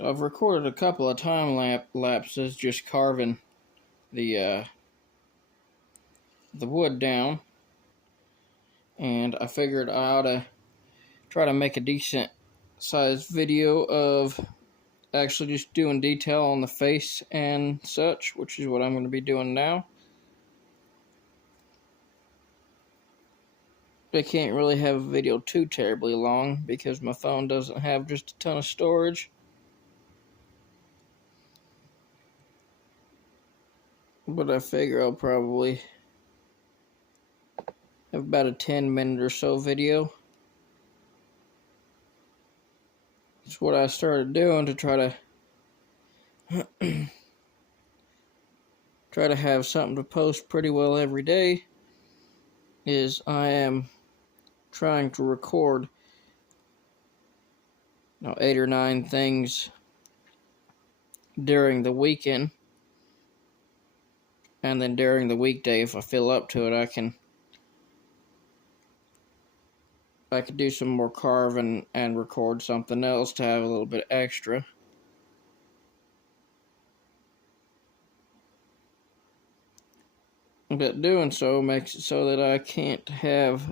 So I've recorded a couple of time lapses just carving the wood down, and I figured I ought to try to make a decent sized video of actually just doing detail on the face and such, which is what I'm going to be doing now. I can't really have a video too terribly long because my phone doesn't have just a ton of storage. But I figure I'll probably have about a 10-minute or so video. It's what I started doing to try to have something to post pretty well every day. Is I am trying to record 8 or 9 things during the weekend, and then during the weekday, if I feel up to it, I could do some more carving and record something else to have a little bit extra. But doing so makes it so that I can't have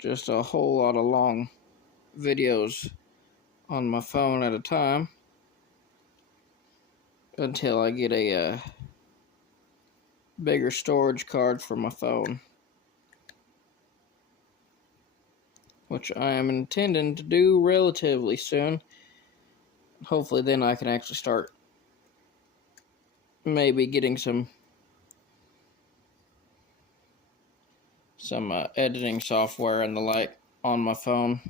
just a whole lot of long videos on my phone at a time until I get a bigger storage card for my phone, which I am intending to do relatively soon. Hopefully then I can actually start maybe getting some editing software and the like on my phone.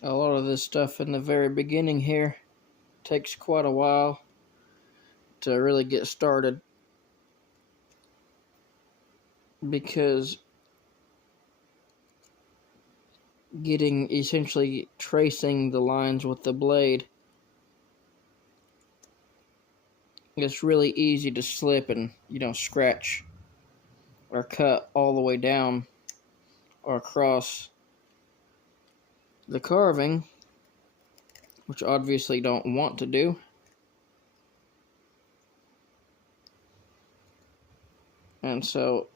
A lot of this stuff in the very beginning here takes quite a while to really get started, because essentially tracing the lines with the blade, it's really easy to slip and scratch or cut all the way down or across the carving, which obviously don't want to do. And so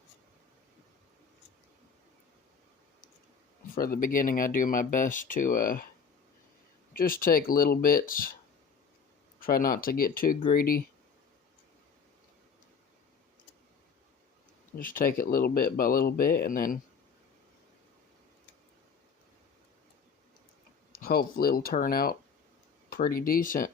for the beginning, I do my best to just take little bits, try not to get too greedy. Just take it little bit by little bit, and then hopefully it'll turn out pretty decent.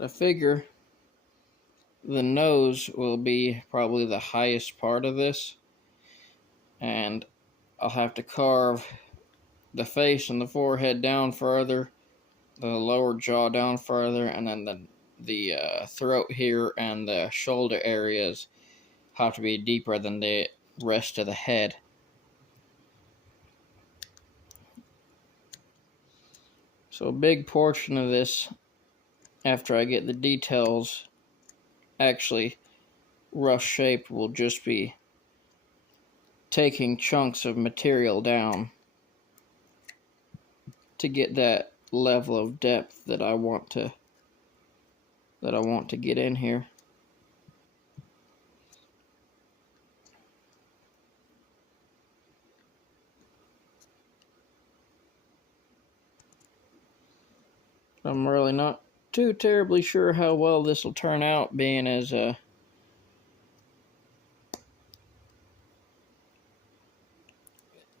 I figure the nose will be probably the highest part of this, and I'll have to carve the face and the forehead down further, the lower jaw down further, and then the throat here and the shoulder areas have to be deeper than the rest of the head. So a big portion of this, after I get the details actually rough shaped, will just be taking chunks of material down to get that level of depth that I want to get in here. I'm really not too terribly sure how well this will turn out, being as the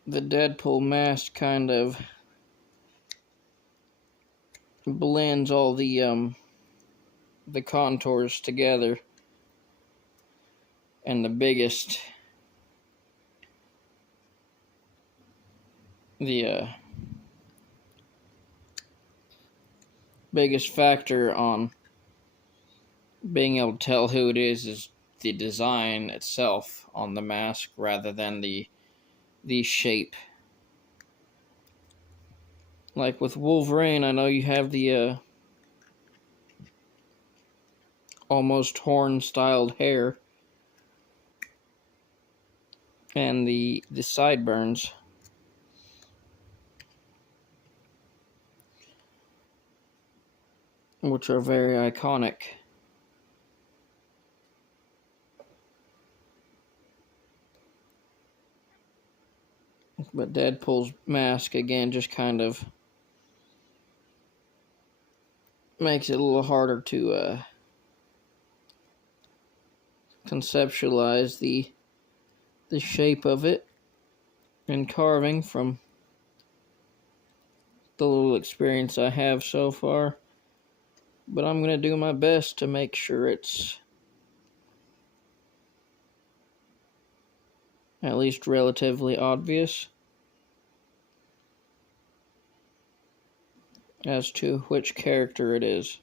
Deadpool mask kind of blends all the contours together, and the biggest factor on being able to tell who it is the design itself on the mask rather than the shape. Like with Wolverine, I know you have the almost horn-styled hair and the sideburns, which are very iconic. But Deadpool's mask, again, just kind of makes it a little harder to conceptualize the shape of it and carving from the little experience I have so far. But I'm going to do my best to make sure it's at least relatively obvious as to which character it is.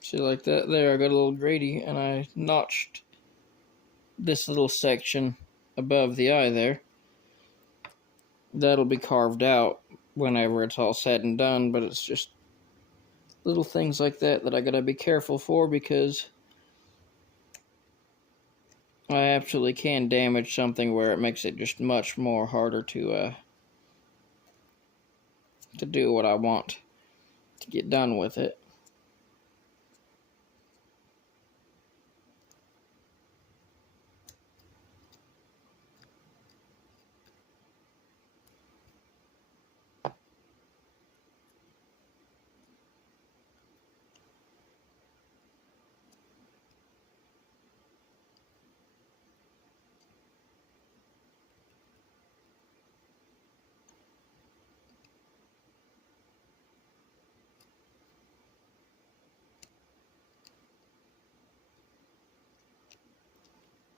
See, like that there, I got a little grady, and I notched this little section above the eye there. That'll be carved out whenever it's all said and done, but it's just little things like that I gotta be careful for, because I absolutely can damage something where it makes it just much more harder to do what I want to get done with it.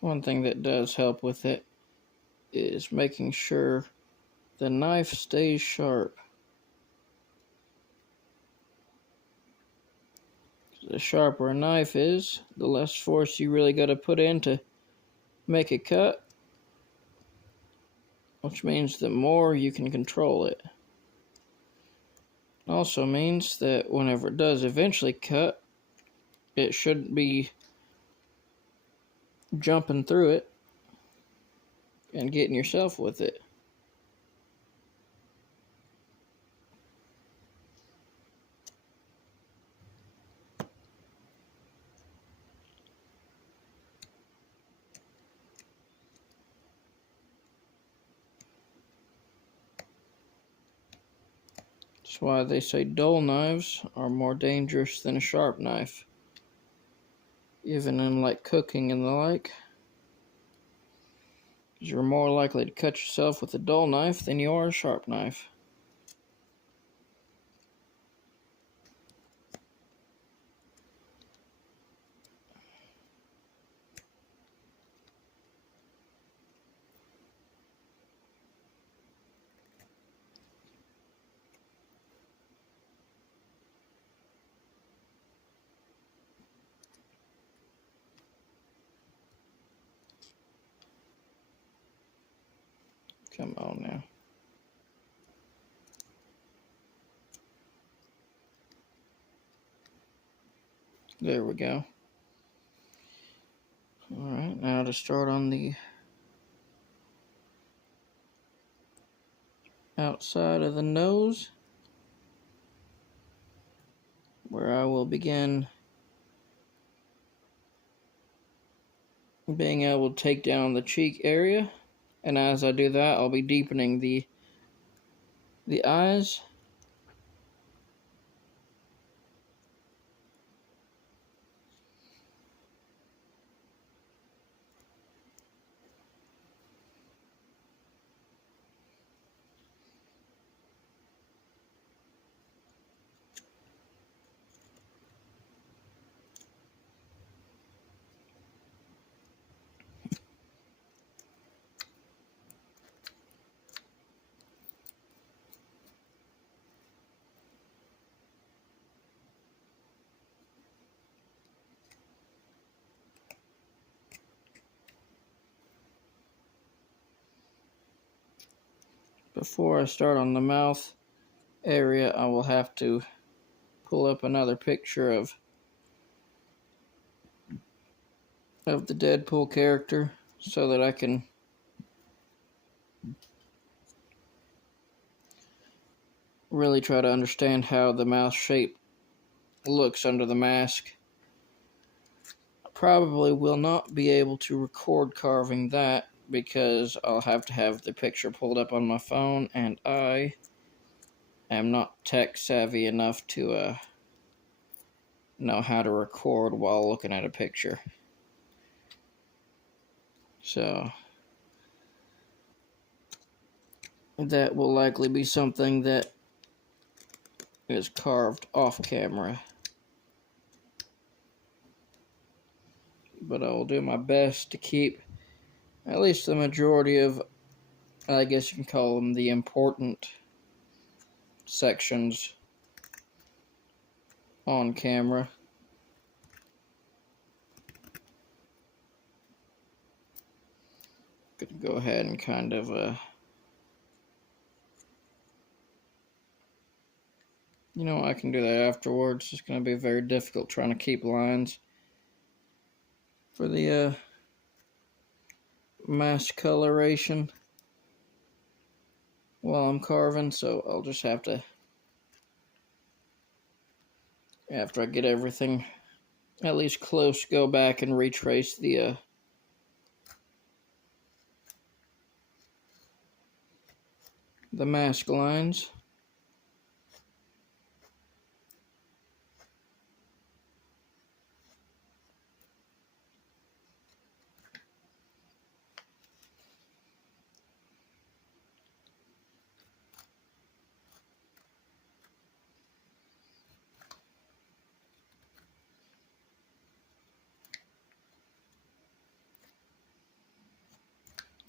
One thing that does help with it is making sure the knife stays sharp. The sharper a knife is, the less force you really got to put in to make a cut, which means the more you can control it. Also means that whenever it does eventually cut, it shouldn't be jumping through it and getting yourself with it. That's why they say dull knives are more dangerous than a sharp knife, even in like cooking and the like. You're more likely to cut yourself with a dull knife than you are a sharp knife. Come on now. There we go. Alright, now to start on the outside of the nose, where I will begin being able to take down the cheek area. And as I do that, I'll be deepening the eyes. Before I start on the mouth area, I will have to pull up another picture of the Deadpool character so that I can really try to understand how the mouth shape looks under the mask. I probably will not be able to record carving that because I'll have to have the picture pulled up on my phone, and I am not tech savvy enough to know how to record while looking at a picture. So that will likely be something that is carved off camera. But I will do my best to keep at least the majority of, I guess you can call them, the important sections on camera. Gonna go ahead and kind of you know, I can do that afterwards. It's gonna be very difficult trying to keep lines for the mask coloration while I'm carving, so I'll just have to, after I get everything at least close, go back and retrace the mask lines.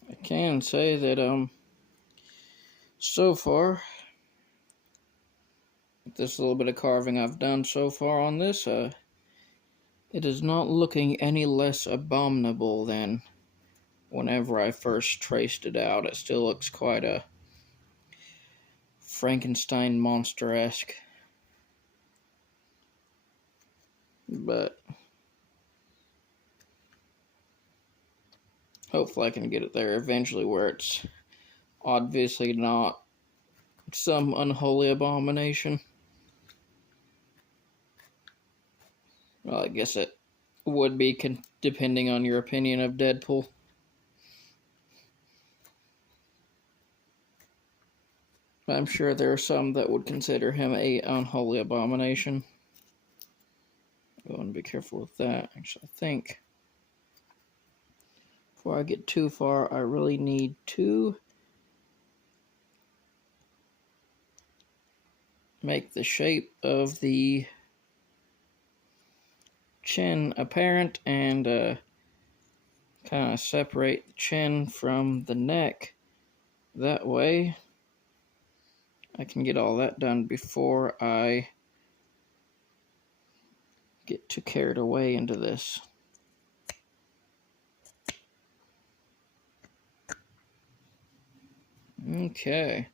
I can say that so far, this little bit of carving I've done so far on this, it is not looking any less abominable than whenever I first traced it out. It still looks quite a Frankenstein monster-esque. But hopefully I can get it there eventually where it's obviously not some unholy abomination. Well, I guess it would be depending on your opinion of Deadpool. I'm sure there are some that would consider him a unholy abomination. I want to be careful with that. Actually, I think before I get too far, I really need to make the shape of the chin apparent and kind of separate the chin from the neck. That way I can get all that done before I get too carried away into this. Okay,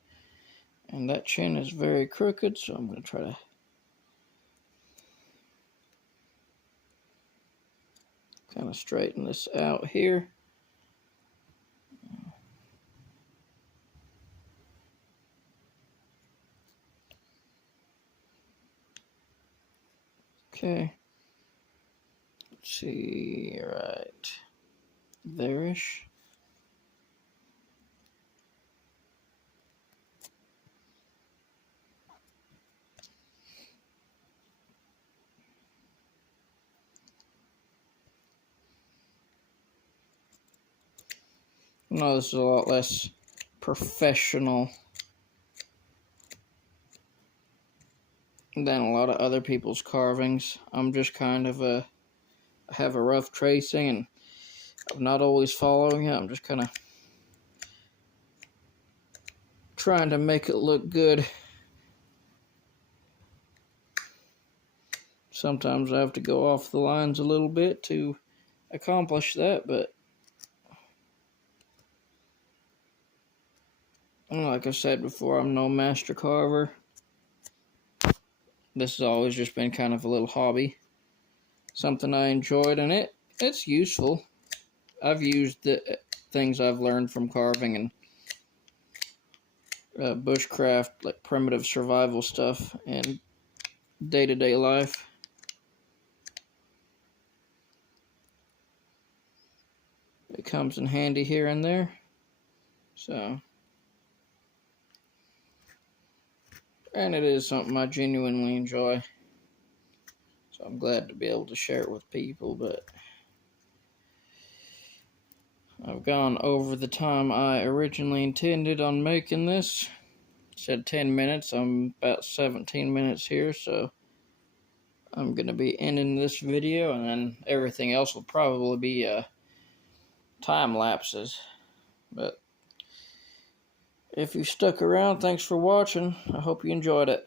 and that chin is very crooked, so I'm going to try to kind of straighten this out here. Okay. Let's see, right there-ish. No, this is a lot less professional than a lot of other people's carvings. I'm just kind of I have a rough tracing and I'm not always following it. I'm just kind of trying to make it look good. Sometimes I have to go off the lines a little bit to accomplish that, but like I said before, I'm no master carver. This has always just been kind of a little hobby. Something I enjoyed, and it's useful. I've used the things I've learned from carving and bushcraft, like primitive survival stuff, in day-to-day life. It comes in handy here and there. So, and it is something I genuinely enjoy. So I'm glad to be able to share it with people, but I've gone over the time I originally intended on making this. It said 10 minutes. I'm about 17 minutes here, so I'm going to be ending this video, and then everything else will probably be time lapses. But if you stuck around, thanks for watching. I hope you enjoyed it.